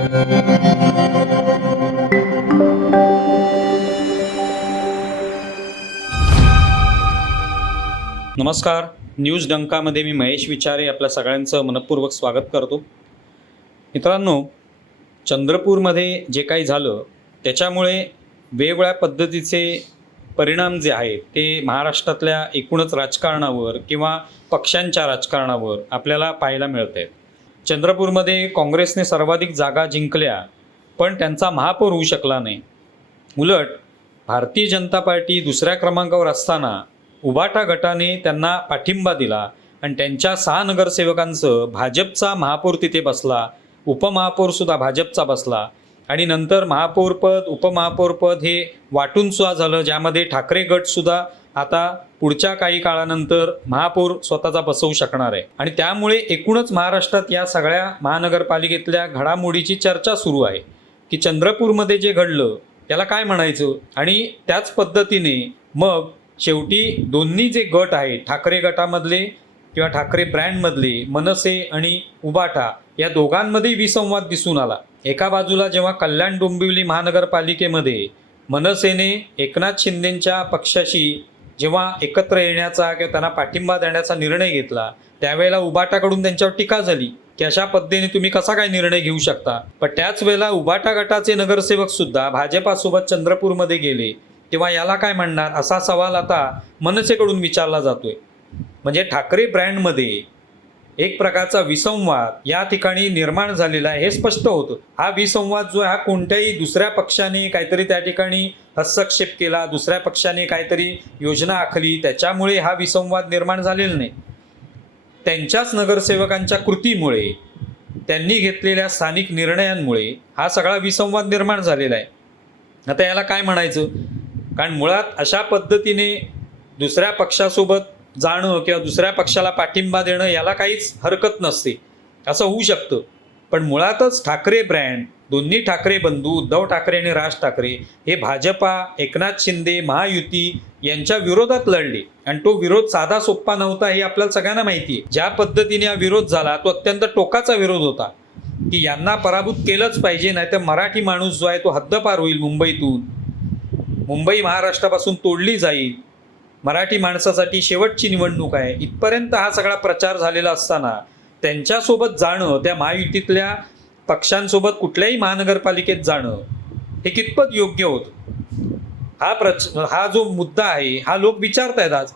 नमस्कार. न्यूज डंकामध्ये मी महेश विचारे आपल्या सगळ्यांचं मनपूर्वक स्वागत करतो. मित्रांनो, चंद्रपूरमध्ये जे काही झालं त्याच्यामुळे वेगवेगळ्या पद्धतीचे परिणाम जे आहेत ते महाराष्ट्रातल्या एकूणच राजकारणावर किंवा पक्षांच्या राजकारणावर आपल्याला पाहायला मिळत आहेत. चंद्रपूरमध्ये काँग्रेसने सर्वाधिक जागा जिंकल्या, पण त्यांचा महापौर होऊ शकला नाही. उलट भारतीय जनता पार्टी दुसऱ्या क्रमांकावर असताना उबाटा गटाने त्यांना पाठिंबा दिला आणि त्यांच्या 6 नगरसेवकांचं भाजपचा महापौर तिथे बसला, उपमहापौरसुद्धा भाजपचा बसला आणि नंतर महापौरपद उपमहापौरपद हे वाटून सुद्धा झालं, ज्यामध्ये ठाकरे गटसुद्धा आता पुढच्या काही काळानंतर महापौर स्वतःचा बसवू शकणार आहे. आणि त्यामुळे एकूणच महाराष्ट्रात या सगळ्या महानगरपालिकेतल्या घडामोडीची चर्चा सुरू आहे की चंद्रपूरमध्ये जे घडलं त्याला काय म्हणायचं. आणि त्याच पद्धतीने मग शेवटी दोन्ही जे गट आहेत, ठाकरे गटामधले किंवा ठाकरे ब्रँडमधले मनसे आणि उबाटा, या दोघांमध्ये विसंवाद दिसून आला. एका बाजूला जेव्हा कल्याण डोंबिवली महानगरपालिकेमध्ये मनसेने एकनाथ शिंदेंच्या पक्षाशी जेव्हा एकत्र येण्याचा किंवा त्यांना पाठिंबा देण्याचा निर्णय घेतला, त्यावेळेला उबाटाकडून त्यांच्यावर टीका झाली की अशा पद्धतीने तुम्ही कसा काय निर्णय घेऊ शकता. पण त्याच वेळेला उबाटा गटाचे नगरसेवक सुद्धा भाजपासोबत चंद्रपूरमध्ये गेले, तेव्हा याला काय म्हणणार असा सवाल आता मनसेकडून विचारला जातोय. म्हणजे ठाकरे ब्रँडमध्ये एक प्रकारचा विसंवाद या ठिकाणी निर्माण झालेला आहे हे स्पष्ट होतं. हा विसंवाद जो आहे हा कोणत्याही दुसऱ्या पक्षाने काहीतरी त्या ठिकाणी हस्तक्षेप केला, दुसऱ्या पक्षाने काहीतरी योजना आखली, त्याच्यामुळे हा विसंवाद निर्माण झालेला नाही. त्यांच्याच नगरसेवकांच्या कृतीमुळे, त्यांनी घेतलेल्या स्थानिक निर्णयांमुळे हा सगळा विसंवाद निर्माण झालेला आहे. आता याला काय म्हणायचं, कारण मुळात अशा पद्धतीने दुसऱ्या पक्षासोबत जाणं किंवा दुसऱ्या पक्षाला पाठिंबा देणं याला काहीच हरकत नसते, असं होऊ शकतं. पण मुळातच ठाकरे ब्रँड, दोन्ही ठाकरे बंधू उद्धव ठाकरे आणि राज ठाकरे हे भाजपा, एकनाथ शिंदे, महायुती यांच्या विरोधात लढले आणि तो विरोध साधा सोप्पा नव्हता हे आपल्याला सगळ्यांना माहिती आहे. ज्या पद्धतीने हा विरोध झाला तो अत्यंत टोकाचा विरोध होता की यांना पराभूत केलंच पाहिजे, नाहीतर मराठी माणूस जो आहे तो हद्दपार होईल, मुंबईतून मुंबई महाराष्ट्रापासून तोडली जाईल, मराठी माणसासाठी शेवटची निवडणूक आहे, इथपर्यंत हा सगळा प्रचार झालेला असताना त्यांच्यासोबत जाणं, त्या महायुतीतल्या पक्षांसोबत कुठल्याही महानगरपालिकेत जाणं हे कितपत योग्य होतं. हा जो मुद्दा आहे हा लोक विचारतायत आज.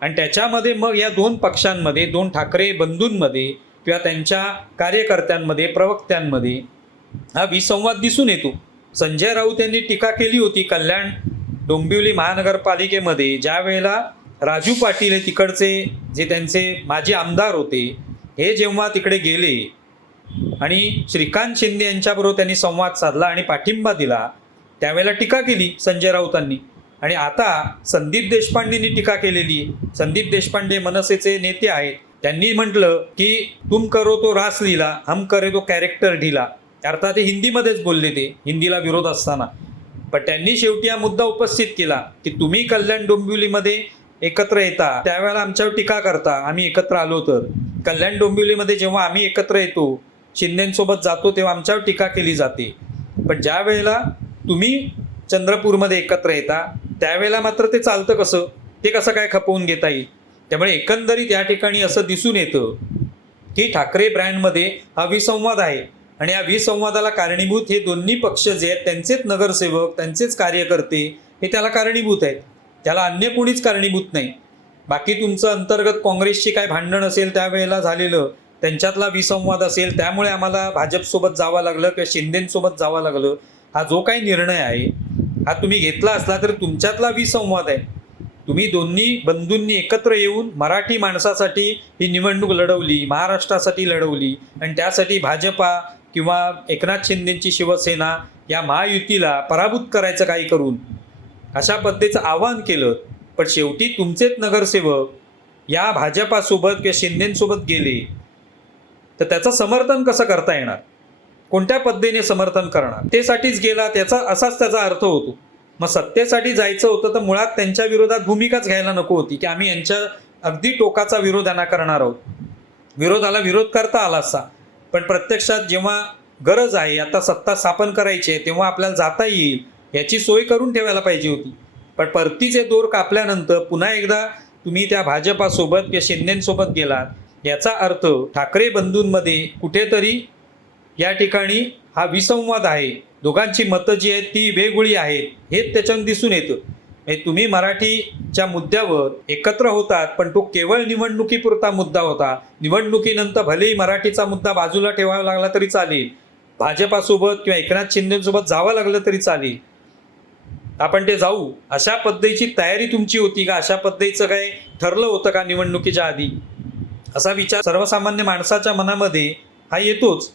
आणि त्याच्यामध्ये मग या दोन पक्षांमध्ये, दोन ठाकरे बंधूंमध्ये किंवा त्यांच्या कार्यकर्त्यांमध्ये, प्रवक्त्यांमध्ये हा विसंवाद दिसून येतो. संजय राऊत यांनी टीका केली होती कल्याण डोंबिवली महानगरपालिकेमध्ये, ज्या वेळेला राजू पाटील हे तिकडचे जे त्यांचे माजी आमदार होते हे जेव्हा तिकडे गेले आणि श्रीकांत शिंदे यांच्याबरोबर त्यांनी संवाद साधला आणि पाठिंबा दिला, त्यावेळेला टीका केली संजय राऊतांनी. आणि आता संदीप देशपांडेंनी टीका केलेली आहे. संदीप देशपांडे मनसेचे नेते आहेत, त्यांनी म्हटलं की तुम करो तो रासलीला, हम करे तो कॅरेक्टर ढिला. अर्थात ते हिंदीमध्येच बोलले, ते हिंदीला विरोध असताना. पण त्यांनी शेवटी हा मुद्दा उपस्थित केला की तुम्ही कल्याण डोंबिवलीमध्ये एकत्र येता, त्यावेळेला आमच्यावर टीका करता, आम्ही एकत्र आलो तर. कल्याण डोंबिवलीमध्ये जेव्हा आम्ही एकत्र येतो, शिंदेंसोबत जातो, तेव्हा आमच्यावर टीका केली जाते. पण ज्या वेळेला तुम्ही चंद्रपूरमध्ये एकत्र येता त्यावेळेला मात्र ते चालतं कसं, ते कसं काय खपवून घेता येईल. त्यामुळे एकंदरीत या ठिकाणी असं दिसून येतं की ठाकरे ब्रँडमध्ये हा विसंवाद आहे आणि या विसंवादाला कारणीभूत हे दोन्ही पक्ष जे आहेत, त्यांचेच नगरसेवक, त्यांचेच कार्यकर्ते हे त्याला कारणीभूत आहेत. त्याला अन्य कोणीच कारणीभूत नाही. बाकी तुमचं अंतर्गत काँग्रेसची काय भांडण असेल त्यावेळेला झालेलं, त्यांच्यातला विसंवाद असेल, त्यामुळे आम्हाला भाजपसोबत जावं लागलं किंवा शिंदेंसोबत जावं लागलं, हा जो काही निर्णय आहे हा तुम्ही घेतला असला तर तुमच्यातला विसंवाद आहे. तुम्ही दोन्ही बंधूंनी एकत्र येऊन मराठी माणसासाठी ही निवडणूक लढवली, महाराष्ट्रासाठी लढवली आणि त्यासाठी भाजपा किंवा एकनाथ शिंदेंची शिवसेना या महायुतीला पराभूत करायचं काही करून अशा पद्धतीचं आवाहन केलं. पण शेवटी तुमचेच नगरसेवक या भाजपासोबत किंवा शिंदेंसोबत गेले तर त्याचं समर्थन कसं करता येणार, कोणत्या पद्धतीने समर्थन करणार, ते साठीच गेला असाच त्याचा अर्थ होतो. मग सत्तेसाठी जायचं होतं तर मुळात त्यांच्या विरोधात भूमिकाच घ्यायला नको होती की आम्ही यांच्या अगदी टोकाचा विरोध यांना करणार आहोत. विरोधाला विरोध करता आला असता, पण प्रत्यक्षात जेव्हा गरज आहे, आता सत्ता स्थापन करायची आहे, तेव्हा आपल्याला जाता येईल याची सोय करून ठेवायला पाहिजे होती. पण परतीचे दोर कापल्यानंतर पुन्हा एकदा तुम्ही त्या भाजपासोबत किंवा शिंदेसोबत गेलात, याचा अर्थ ठाकरे बंधूंमध्ये कुठेतरी या ठिकाणी हा विसंवाद आहे. दोघांची मतं जी आहेत ती वेगवेगळी आहेत, हेच त्याच्यातून दिसून येतं. तुम्ही मराठीच्या मुद्द्यावर एकत्र होतात, पण तो केवळ निवडणुकीपुरता मुद्दा होता. निवडणुकीनंतर भलेही मराठीचा मुद्दा बाजूला ठेवावा लागला तरी चालेल, भाजपासोबत किंवा एकनाथ शिंदेसोबत जावं लागलं तरी चालेल, आपण ते जाऊ, अशा पद्धतीची तयारी तुमची होती का? अशा पद्धतीचं काय ठरलं होतं का निवडणुकीच्या आधी? असा विचार सर्वसामान्य माणसाच्या मनामध्ये हा येतोच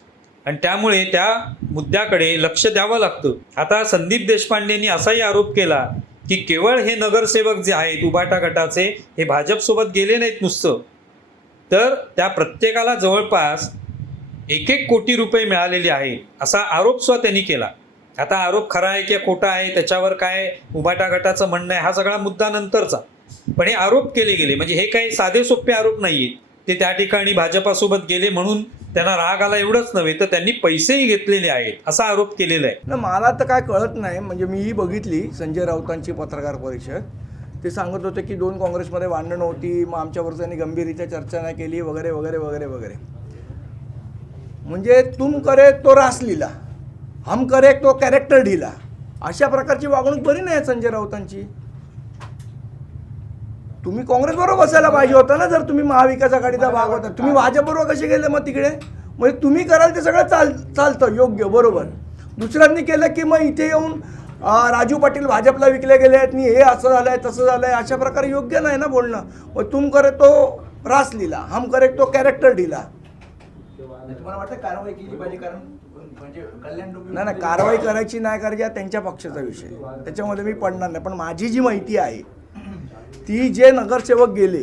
आणि त्यामुळे त्या मुद्द्याकडे लक्ष द्यावं लागतं. आता संदीप देशपांडेंनी असाही आरोप केला की केवळ हे नगरसेवक जे आहेत उभाटा गटाचे, हे भाजपसोबत गेले नाहीत नुसतं, तर त्या प्रत्येकाला जवळपास 1-1 कोटी रुपये मिळालेले आहे, असा आरोप सुद्धा त्यांनी केला. आता आरोप खरा आहे की खोटा आहे त्याच्यावर काय उभाटा गटाचं म्हणणं आहे, हा सगळा मुद्दा नंतरचा. पण हे आरोप केले गेले, म्हणजे हे काही साधे सोपे आरोप नाही आहेत. ते त्या ठिकाणी भाजपासोबत गेले म्हणून त्यांना राग आला एवढंच नव्हे, तर त्यांनी पैसेही घेतलेले आहेत असा आरोप केलेला आहे. ना मला तर काय कळत नाही. म्हणजे मीही बघितली संजय राऊतांची पत्रकार परिषद. ते सांगत होते की 2 काँग्रेसमध्ये भांडणं होती, मग आमच्यावर त्यांनी गंभीररित्या चर्चा नाही केली वगैरे वगैरे वगैरे वगैरे. म्हणजे तुम करे तो रास लीला, हम करे तो कॅरेक्टर ढीला, अशा प्रकारची वागणूक बरी नाही संजय राऊतांची. तुम्ही काँग्रेसबरोबर बसायला पाहिजे होता ना, जर तुम्ही महाविकास आघाडीचा भाग होता. तुम्ही भाजपबरोबर कसे गेले मग तिकडे? म्हणजे तुम्ही कराल ते सगळं चालतं योग्य बरोबर. दुसऱ्यांनी केलं की मग इथे येऊन राजू पाटील भाजपला विकले गेले आहेत, हे असं झालं आहे तसं झालं आहे, अशा प्रकारे योग्य नाही ना बोलणं. मग तुम करे तो रास लीला, हम करे तो कॅरेक्टर ढीला. तुम्हाला वाटतं कारवाई केली पाहिजे? कारण म्हणजे कल्याण नाही, कारवाई करायची नाही करायची हा त्यांच्या पक्षाचा विषय, त्याच्यामध्ये मी पडणार नाही. पण माझी जी माहिती आहे ती जे नगरसेवक गेले,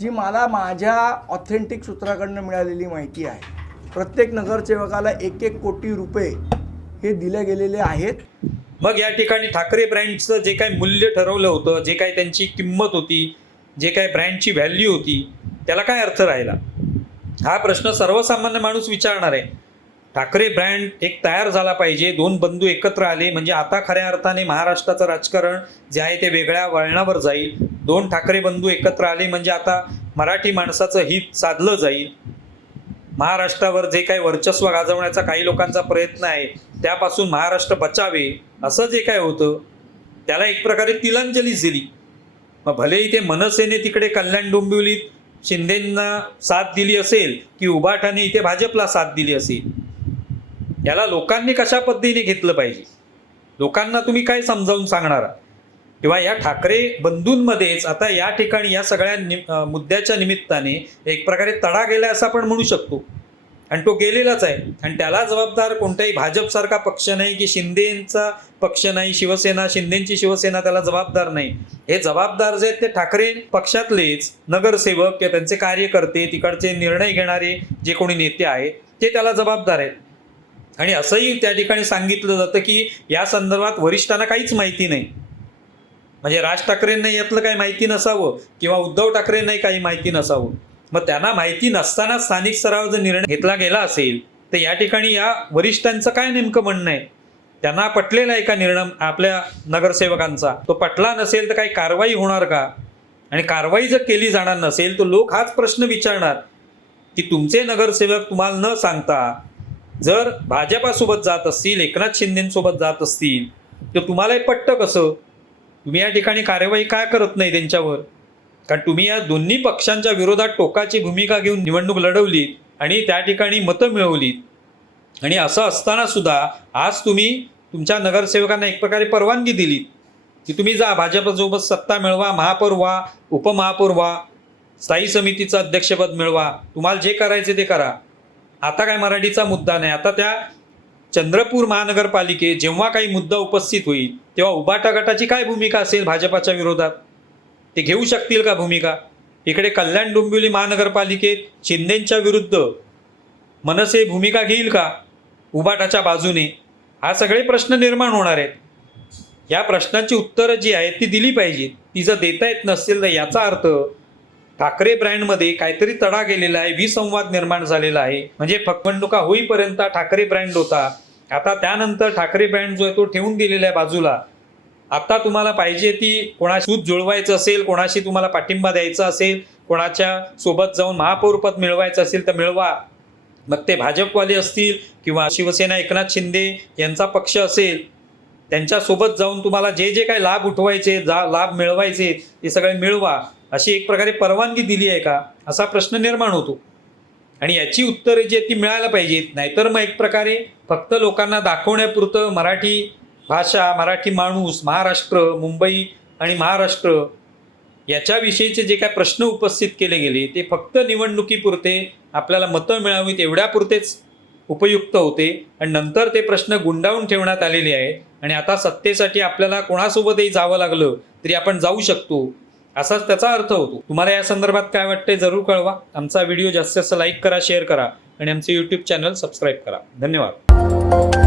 जी मला माझ्या ऑथेंटिक सूत्राकडनं मिळालेली माहिती आहे, प्रत्येक नगरसेवकाला 1-1 कोटी रुपये हे दिले गेलेले आहेत. मग या ठिकाणी ठाकरे ब्रँडचं जे काही मूल्य ठरवलं होतं, जे काही त्यांची किंमत होती, जे काही ब्रँडची व्हॅल्यू होती, त्याला काय अर्थ राहिला? हा प्रश्न सर्वसामान्य माणूस विचारणार आहे. ठाकरे ब्रँड एक तयार झाला पाहिजे. 2 बंधू एकत्र आले म्हणजे आता खऱ्या अर्थाने महाराष्ट्राचं राजकारण जे आहे ते वेगळ्या वळणावर जाईल. 2 ठाकरे बंधू एकत्र आले म्हणजे आता मराठी माणसाचं हित साधलं जाईल. महाराष्ट्रावर जे काही वर्चस्व गाजवण्याचा काही लोकांचा प्रयत्न आहे त्यापासून महाराष्ट्र बचावे असं जे काय होतं त्याला एक प्रकारे तिलांजलीच दिली. मग भलेही ते मनसेने तिकडे कल्याण डोंबिवलीत शिंदेंना साथ दिली असेल की उभाटाने इथे भाजपला साथ दिली असेल, याला लोकांनी कशा पद्धतीने घेतलं पाहिजे? लोकांना तुम्ही काय समजावून सांगणार? किंवा या ठाकरे बंधूंमध्येच आता या ठिकाणी या सगळ्या मुद्द्याच्या निमित्ताने एक प्रकारे तडा गेला असं आपण म्हणू शकतो, आणि तो गेलेलाच आहे. आणि त्याला जबाबदार कोणताही भाजपसारखा पक्ष नाही की शिंदेचा पक्ष नाही, शिवसेना शिंदेची शिवसेना त्याला जबाबदार नाही. हे जबाबदार जे आहेत ते ठाकरे पक्षातलेच नगरसेवक किंवा त्यांचे कार्यकर्ते, तिकडचे निर्णय घेणारे जे कोणी नेते आहेत ते त्याला जबाबदार आहेत. आणि असंही त्या ठिकाणी सांगितलं जातं की या संदर्भात वरिष्ठांना काहीच माहिती नाही. म्हणजे राज ठाकरेंना यातलं काही माहिती नसावं किंवा उद्धव ठाकरेंनाही काही माहिती नसावं. मग त्यांना माहिती नसताना स्थानिक स्तरावर जर निर्णय घेतला गेला असेल तर या ठिकाणी या वरिष्ठांचं काय नेमकं म्हणणं आहे? त्यांना पटलेला आहे का निर्णय आपल्या नगरसेवकांचा? तो पटला नसेल तर काही कारवाई होणार का? आणि कारवाई जर केली जाणार नसेल तर लोक हाच प्रश्न विचारणार की तुमचे नगरसेवक तुम्हाला न सांगता जर भाजपासोबत जात असतील, एकनाथ शिंदेसोबत जात असतील, तर तुम्हाला हे पटतं कसं? तुम्ही या ठिकाणी कारवाई काय करत नाही त्यांच्यावर? कारण तुम्ही या दोन्ही पक्षांच्या विरोधात टोकाची भूमिका घेऊन निवडणूक लढवली आणि त्या ठिकाणी मतं मिळवलीत. आणि असं असताना सुद्धा आज तुम्ही तुमच्या नगरसेवकांना एक प्रकारे परवानगी दिली की तुम्ही जा भाजपसोबत सत्ता मिळवा, महापौर व्हा, उपमहापौर व्हा, स्थायी समितीचं अध्यक्षपद मिळवा, तुम्हाला जे करायचे ते करा. आता काय मराठीचा मुद्दा नाही. आता त्या चंद्रपूर महानगरपालिकेत जेव्हा काही मुद्दा उपस्थित होईल तेव्हा उभाटा गटाची काय भूमिका असेल भाजपाच्या विरोधात? ते घेऊ शकतील का भूमिका? इकडे कल्याण डोंबिवली महानगरपालिकेत शिंदेंच्या विरुद्ध मनसे भूमिका घेईल का उभाटाच्या बाजूने? हा सगळे प्रश्न निर्माण होणार आहेत. या प्रश्नांची उत्तरं जी आहेत ती दिली पाहिजेत. ती जर देता येत नसतील तर याचा अर्थ ठाकरे ब्रँडमध्ये काहीतरी तडा गेलेला आहे, विसंवाद निर्माण झालेला आहे. म्हणजे निवडणुका होईपर्यंत ठाकरे ब्रँड होता, आता त्यानंतर ठाकरे ब्रँड जो आहे तो ठेवून दिलेला आहे बाजूला. आता तुम्हाला पाहिजे ती कोणाशी सूत जुळवायचं असेल, कोणाशी तुम्हाला पाठिंबा द्यायचा असेल, कोणाच्या सोबत जाऊन महापौरपद मिळवायचं असेल तर मिळवा. मग ते भाजपवाले असतील किंवा शिवसेना एकनाथ शिंदे यांचा पक्ष असेल, त्यांच्यासोबत जाऊन तुम्हाला जे जे काही लाभ उठवायचे, लाभ मिळवायचे ते सगळे मिळवा, अशी एक प्रकारे परवानगी दिली आहे का, असा प्रश्न निर्माण होतो. आणि याची उत्तरे जी आहेत ती मिळायला पाहिजेत. नाहीतर मग एक प्रकारे फक्त लोकांना दाखवण्यापुरतं मराठी भाषा, मराठी माणूस, महाराष्ट्र, मुंबई आणि महाराष्ट्र याच्याविषयीचे जे काय प्रश्न उपस्थित केले गेले ते फक्त निवडणुकीपुरते आपल्याला मतं मिळावीत एवढ्यापुरतेच उपयुक्त होते आणि नंतर ते प्रश्न गुंडाळून ठेवण्यात आलेले आहेत. आणि आता सत्तेसाठी आपल्याला कोणासोबतही जावं लागलं तरी आपण जाऊ शकतो, असाच त्याचा अर्थ होतो. तुम्हाला या संदर्भात काय वाटतंय जरूर कळवा. आमचा व्हिडिओ जास्तीत जास्त लाईक करा, शेअर करा आणि आमचे यूट्यूब चॅनल सबस्क्राईब करा. धन्यवाद.